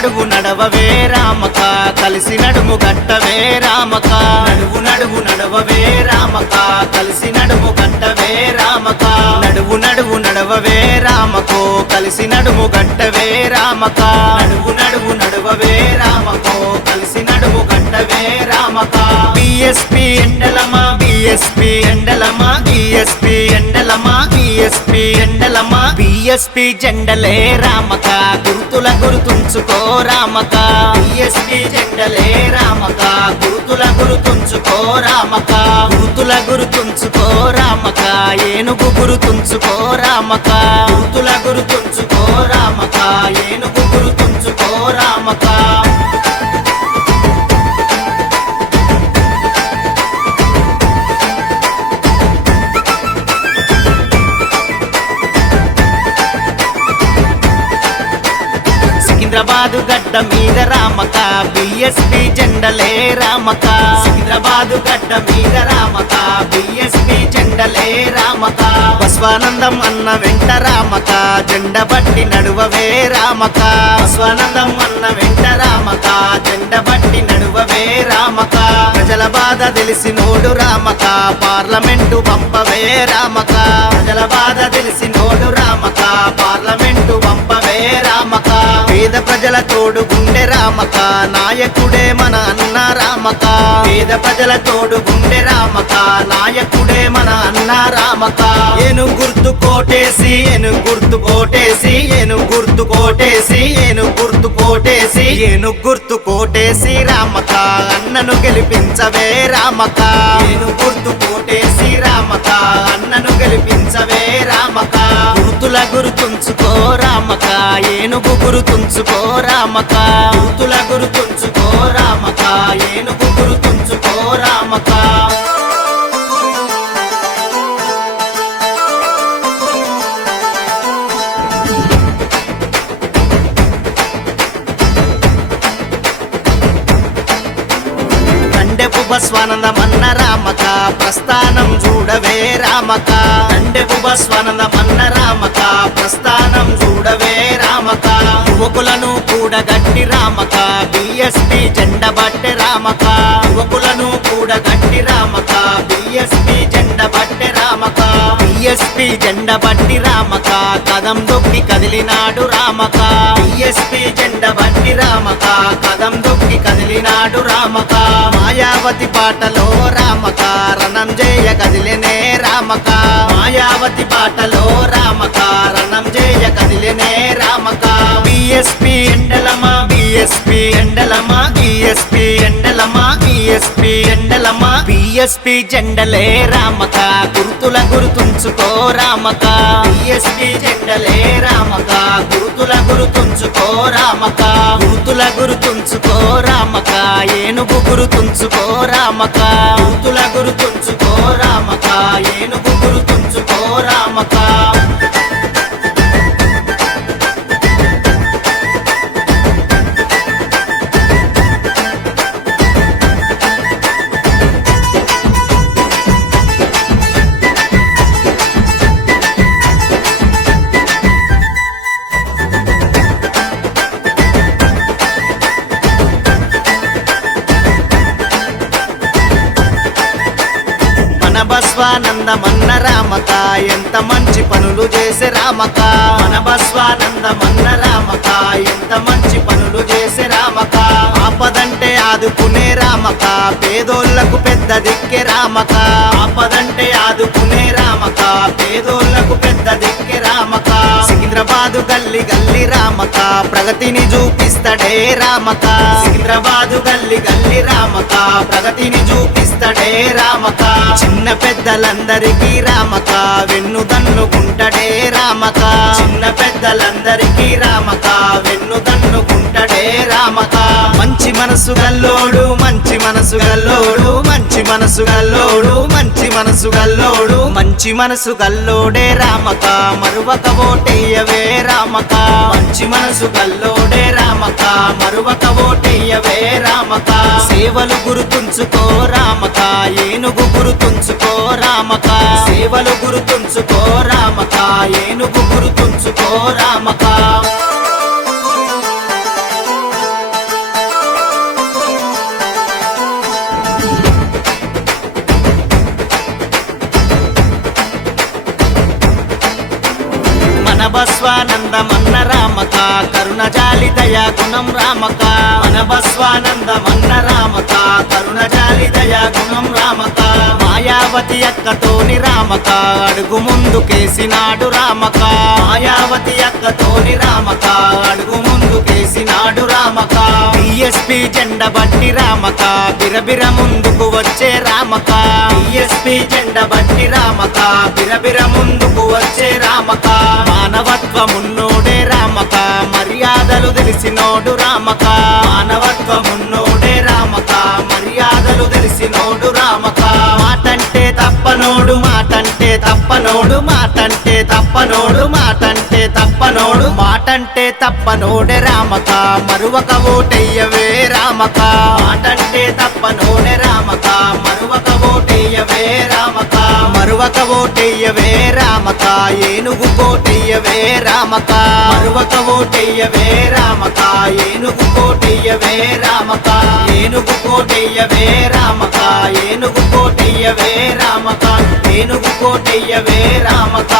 నడువు నడవవే రామక కలిసి నడుము గట్టవే రామక నడువు నడువు నడవవే రామక కలిసి నడుము గట్టవే రామక నడువు నడువు నడవవే రామకో కలిసి నడుము గట్టవే రామక నడువు నడువు నడవవే రామకో కలిసి నడుము గట్టవే రామక బిఎస్పి ఎండలమా బిఎస్పి ఎండలమా బిఎస్పి ఎండలమా బిఎస్పి ఎండలమా బిఎస్పి జెండలే రామక గుర్తుల గుర్తుంచుకో రామక బిఎస్పి జెండలే రామక గుర్తుల గుర్తుంచుకో రామక గుర్తుల గుర్తుంచుకో రామక ఏనుగు గుర్తుంచుకో రామక గుర్తుల గుర్తుంచుకో రామక ఏనుగు గుర్తుంచుకో రామక సికింద్రాబాదు గడ్డ మీద రామక బిఎస్పి జెండలే రామక సికింద్రాబాదు గడ్డ మీద రామక బిఎస్పి జెండలే రామక బస్వానందం అన్న వెంట రామక జెండ బట్టి నడువవే రామక బస్వానందం అన్న వెంట రామక జెండ బట్టి నడువవే రామక ప్రజల బాధ తెలిసినోడు రామక పార్లమెంటు పంపవే రామక ప్రజల బాధ తెలిసినోడు రామక పార్లమెంటు పంపవే రామక పేద ప్రజల తోడు గుండె రామక నాయకుడే మన అన్న రామక పేద ప్రజల తోడు గుండె రామక నాయకుడే మన అన్న రామక ఏను గుర్తు కోటేసి ఏను గుర్తు కోటేసి ఏను గుర్తు కోటేసి ఏను గుర్తు కోటేసి ఏను గుర్తు కోటేసి రామక అన్నను గెలిపించవే రామక ఏను గుర్తు కోటేసి రామక అన్నను గెలిపించవే రామక గుర్తుల గుర్తుంచుకో రామక ఏనుగు గుర్తుంచుకో రామక గుర్తుల గుర్తుంచుకో రామక ఏనుగు గుర్తుంచుకో రామక దండెపు బస్వానందమన్న రామక ప్రస్థానం చూడవే రామక దండెపు బస్వానందమన్న రామక ప్రస్థానం చూడవే రామక యువకులను కూడగట్టి రామక బిఎస్పి జెండ బట్టె రామక యువకులను కూడగట్టి రామక బిఎస్పి జెండ బట్టె రామక బిఎస్పి జెండ బట్టి రామక కదం దొక్కి కదిలినాడు రామక బిఎస్పి జెండ బట్టి రామక కదం దొక్కి కదిలినాడు రామక మాయావతి పాటలో రామక రణం జయ కదిలినే రామక మాయావతి పాటలో రామక రణం జయ కదిలినే రామక బిఎస్పి ఎండలమా బిఎస్పి ఎండలమా బిఎస్పి ఎండలమా బిఎస్పి ఎండలమా బిఎస్పి జెండలే రామక గుర్తుల గుర్తుంచుకో రామక బిఎస్పి జెండలే రామక గుర్తుల గుర్తుంచుకో రామక గుర్తుల గుర్తుంచుకో రామక ఏనుగు గుర్తుంచుకో రామక గుర్తుల గుర్తుంచుకో రామక ఏనుగు గుర్తుంచుకో రామక బస్వానందమన్న రామక ఎంత మంచి పనులు చేసే రామక మన బస్వానందమన్న రామక ఎంత మంచి పనులు చేసే రామక ఆపదంటే ఆదుకునే రామక పేదోళ్లకు పెద్ద దిక్కే రామక ఆపదంటే ఆదుకునే రామక పేదోళ్లకు పెద్ద దిక్కే రామక సికింద్రాబాదు గల్లి గల్లి రామక ప్రగతిని చూపిస్తడే రామక సికింద్రాబాదు గల్లి గల్లి రామక ప్రగతిని చూపిస్తడే రామక చిన్న పెద్దలందరికీ రామక వెన్నుదన్నుకుంటడే రామక చిన్న పెద్దలందరికీ రామక వెన్నుదన్నుకుంటడే రామక మంచి మనసు గల్లోడు మంచి మనసు గల్లోడు మంచి మనసు గల్లోడు మంచి మనసు గల్లోడు మంచి మనసు గల్లోడే రామక మరువక ఓటేయవే రామక మంచి మనసు గల్లోడే రామక మరువక ఓటేయవే రామక సేవలు గుర్తుంచుకో రామక ఏనుగు గుర్తుంచుకో రామక సేవలు గుర్తుంచుకో రామక ఏనుగు గుర్తుంచుకో రామక బస్వానందమన్న రామక కరుణ జాలి దయా గుణం రామక మన బస్వానందమన్న రామక కరుణ జాలి దయా గుణం రామక మాయావతి అక్కతోని రామక అడుగు ముందుకేసినాడు రామక మాయావతి అక్కతోని రామక అడుగు ముందుకేసినాడు రామక బిఎస్పి జెండ బట్టి రామక బిరబిర ముందుకు వచ్చే రామక బిఎస్పి జెండ బట్టి రామక బిరబిర ముందుకు వచ్చే రామక మానవత్వమున్నోడే రామక మర్యాదలు తెలిసినోడు రామక మానవత్వమున్నోడే రామక మర్యాదలు తెలిసినోడు రామక మాటంటే తప్పనోడు మాటంటే తప్పనోడు మాటంటే తప్పనోడు మాటంటే తప్పనోడు మాటంటే తప్పనోడే రామక మరువక ఓటెయ్యవే రామక మాటంటే తప్పనోడే రామక మరువక ఓటెయ్యవే రామక మరువక ఓటెయ్యవే రామక ఏనుగు కోటెయ్యవే రామక మరువక ఓటెయ్యవే రామక ఏనుగు కోటెయ్యవే రామక ఏనుగు కోటెయ్యవే రామక ఏనుగు కోటెయ్యవే రామక ఏనుగు కోటెయ్యవే రామక